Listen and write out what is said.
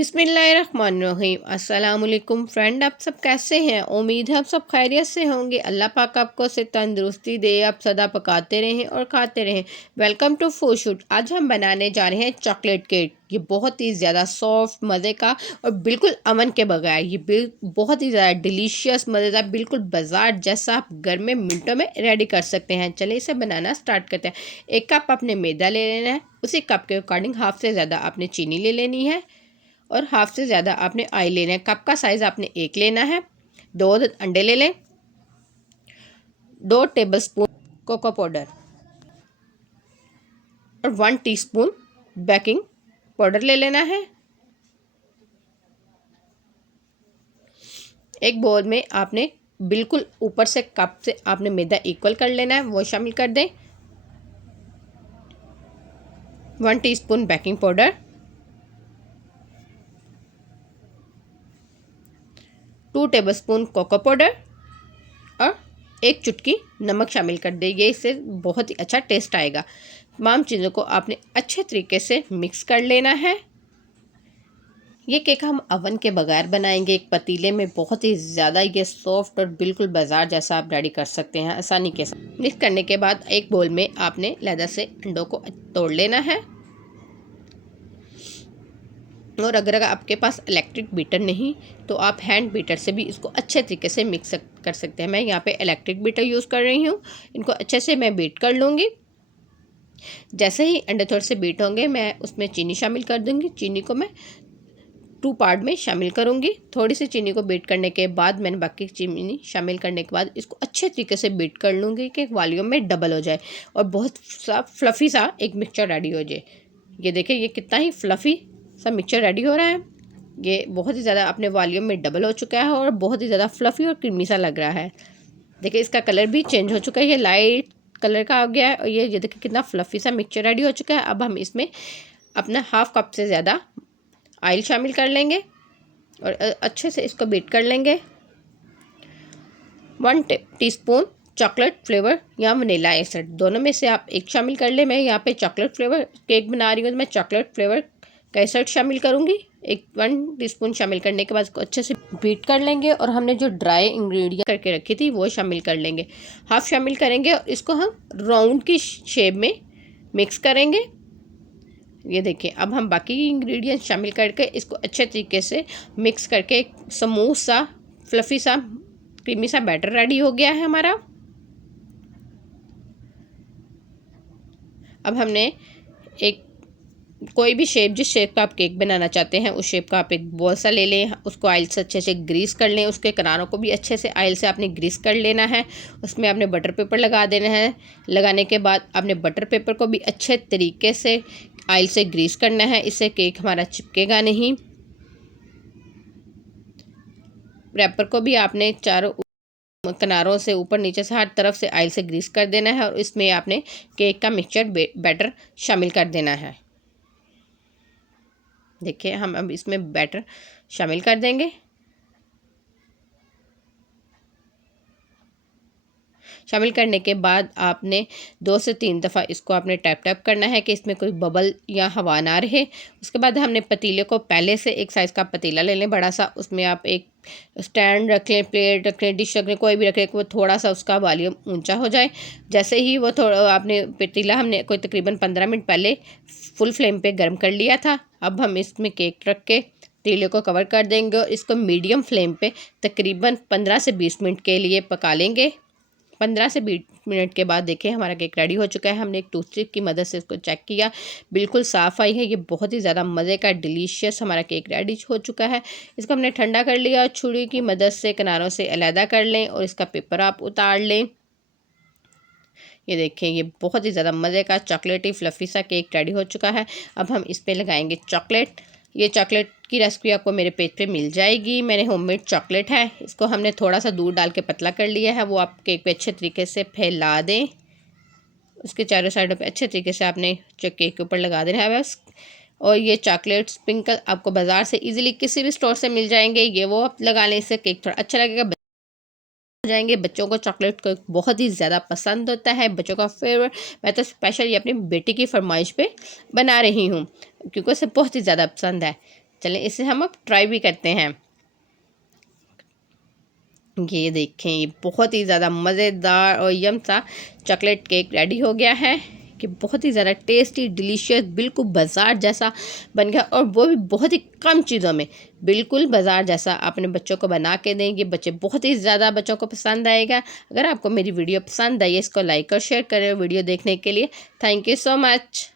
बिस्मिल्लाहिर्रहमानिर्रहीम। अस्सलाम वालेकुम फ्रेंड, आप सब कैसे हैं? उम्मीद है आप सब खैरियत से होंगे। अल्लाह पाक आपको से तंदुरुस्ती दे, आप सदा पकाते रहें और खाते रहें। Welcome to food shoot. आज हम बनाने जा रहे हैं चॉकलेट केक। ये बहुत ही ज़्यादा सॉफ्ट, मज़े का और बिल्कुल अवन के बगैर ये बहुत ही ज़्यादा डिलीशियस, मज़ेदार, बिल्कुल बाजार जैसा आप घर में मिनटों में रेडी कर सकते हैं। चलिए इसे बनाना स्टार्ट करते हैं। 1 कप आपने मैदा ले लेना है, उसी कप के अकॉर्डिंग हाफ से ज़्यादा आपने चीनी ले लेनी है और हाफ से ज़्यादा आपने ऑयल लेना है। कप का साइज़ आपने 1 लेना है। 2 अंडे ले लें, 2 टेबलस्पून कोको पाउडर और 1 टीस्पून बेकिंग पाउडर ले लेना है। एक बोल में आपने बिल्कुल ऊपर से कप से आपने मैदा इक्वल कर लेना है, वो शामिल कर दें। 1 teaspoon baking powder, 2 tablespoon cocoa powder और 1 चुटकी नमक शामिल कर देंगे। इससे बहुत ही अच्छा टेस्ट आएगा। तमाम चीज़ों को आपने अच्छे तरीके से मिक्स कर लेना है। ये केक हम अवन के बगैर बनाएंगे, एक पतीले में। बहुत ही ज़्यादा ये सॉफ्ट और बिल्कुल बाजार जैसा आप रेडी कर सकते हैं आसानी के साथ। मिक्स करने के बाद एक बोल में आपने लहदा से अंडों को तोड़ लेना है। और अगर आपके पास इलेक्ट्रिक बीटर नहीं तो आप हैंड बीटर से भी इसको अच्छे तरीके से मिक्स कर सकते हैं। मैं यहाँ पे इलेक्ट्रिक बीटर यूज़ कर रही हूँ। इनको अच्छे से मैं बीट कर लूँगी। जैसे ही अंडे थोड़े से बीट होंगे मैं उसमें चीनी शामिल कर दूँगी। चीनी को मैं 2 पार्ट में शामिल करूँगी। थोड़ी सी चीनी को बीट करने के बाद मैंने बाकी चीनी शामिल करने के बाद इसको अच्छे तरीके से बीट कर लूँगी कि वॉल्यूम में डबल हो जाए और बहुत सा फ्लफ़ी सा एक मिक्सचर रेडी हो जाए। ये देखिए ये कितना ही फ्लफ़ी सा मिक्सचर रेडी हो रहा है। ये बहुत ही ज़्यादा अपने वॉल्यूम में डबल हो चुका है और बहुत ही ज़्यादा फ्लफ़ी और क्रीमी सा लग रहा है। देखिए इसका कलर भी चेंज हो चुका है, ये लाइट कलर का आ गया है। और ये देखिए कितना फ्लफ़ी सा मिक्सचर रेडी हो चुका है। अब हम इसमें अपना हाफ कप से ज़्यादा ऑयल शामिल कर लेंगे और अच्छे से इसको बीट कर लेंगे। 1 टीस्पून चॉकलेट फ्लेवर या वनीला एसेंस, दोनों में से आप एक शामिल कर ले। मैं यहाँ पे चॉकलेट फ्लेवर केक बना रही हूँ तो मैं चॉकलेट फ्लेवर का एसेंस शामिल करूँगी। 1 टीस्पून शामिल करने के बाद इसको अच्छे से बीट कर लेंगे और हमने जो ड्राई इंग्रेडिएंट करके रखी थी वो शामिल कर लेंगे। हाफ शामिल करेंगे और इसको हम राउंड की शेप में मिक्स करेंगे। ये देखिए अब हम बाकी इंग्रेडिएंट्स शामिल करके इसको अच्छे तरीके से मिक्स करके एक स्मूथ सा, फ्लफ़ी सा, क्रीमी सा बैटर रेडी हो गया है हमारा। अब हमने एक कोई भी शेप, जिस शेप का आप केक बनाना चाहते हैं उस शेप का आप एक बॉल सा ले लें। उसको ऑयल से अच्छे से ग्रीस कर लें। उसके किनारों को भी अच्छे से ऑयल से आपने ग्रीस कर लेना है। उसमें आपने बटर पेपर लगा देना है। लगाने के बाद आपने बटर पेपर को भी अच्छे तरीके से ऑयल से ग्रीस करना है, इससे केक हमारा चिपकेगा नहीं। रैपर को भी आपने चारों किनारों से ऊपर नीचे से हर तरफ से ऑयल से ग्रीस कर देना है और इसमें आपने केक का मिक्सचर बैटर शामिल कर देना है। देखिए हम अब इसमें बैटर शामिल कर देंगे। शामिल करने के बाद आपने 2 से 3 दफ़ा इसको आपने टैप टैप करना है कि इसमें कोई बबल या हवा ना रहे। उसके बाद हमने पतीले को पहले से एक साइज़ का पतीला ले लें बड़ा सा। उसमें आप एक स्टैंड रख लें, प्लेट रख लें, डिश रख लें, कोई भी रख लें, वो थोड़ा सा उसका वॉल्यूम ऊंचा हो जाए। जैसे ही वो थोड़ा आपने पतीला हमने कोई तकरीबन 15 मिनट पहले फुल फ्लेम पे गर्म कर लिया था। अब हम इसमें केक रख के पतीले को कवर कर देंगे और इसको मीडियम फ्लेम पे तकरीबन 15 से 20 मिनट के लिए पका लेंगे। 15 से 20 मिनट के बाद देखिए हमारा केक रेडी हो चुका है। हमने एक टूथपिक की मदद से इसको चेक किया, बिल्कुल साफ़ आई है। ये बहुत ही ज़्यादा मज़े का डिलीशियस हमारा केक रेडी हो चुका है। इसको हमने ठंडा कर लिया और छुरी की मदद से किनारों से अलहदा कर लें और इसका पेपर आप उतार लें। ये देखें ये बहुत ही ज़्यादा मज़े का चॉकलेटी फ्लफ़ी सा केक रेडी हो चुका है। अब हम इस पर लगाएंगे चॉकलेट। ये चॉकलेट की रेसिपी आपको मेरे पेज पे मिल जाएगी। मेरे होममेड चॉकलेट है, इसको हमने थोड़ा सा दूध डाल के पतला कर लिया है। वो आप केक पे अच्छे तरीके से फैला दें। उसके चारों साइडों पे अच्छे तरीके से आपने जो केक के ऊपर लगा देना है बस। और ये चॉकलेट स्प्रिंकल आपको बाज़ार से इजीली किसी भी स्टोर से मिल जाएंगे। ये वो आप लगा लें, इससे केक थोड़ा अच्छा लगेगा जाएंगे। बच्चों को चॉकलेट को बहुत ही ज़्यादा पसंद होता है, बच्चों का फेवरेट। मैं तो स्पेशली अपनी बेटी की फरमाइश पे बना रही हूँ क्योंकि उसे बहुत ही ज़्यादा पसंद है। चलें इसे हम अब ट्राई भी करते हैं। ये देखें, ये बहुत ही ज़्यादा मज़ेदार और यम सा चॉकलेट केक रेडी हो गया है कि बहुत ही ज़्यादा टेस्टी, डिलीशियस, बिल्कुल बाज़ार जैसा बन गया, और वो भी बहुत ही कम चीज़ों में, बिल्कुल बाज़ार जैसा। अपने बच्चों को बना के देंगे, बच्चे बहुत ही ज़्यादा बच्चों को पसंद आएगा। अगर आपको मेरी वीडियो पसंद आई है, इसको लाइक और शेयर करें। वीडियो देखने के लिए थैंक यू सो मच।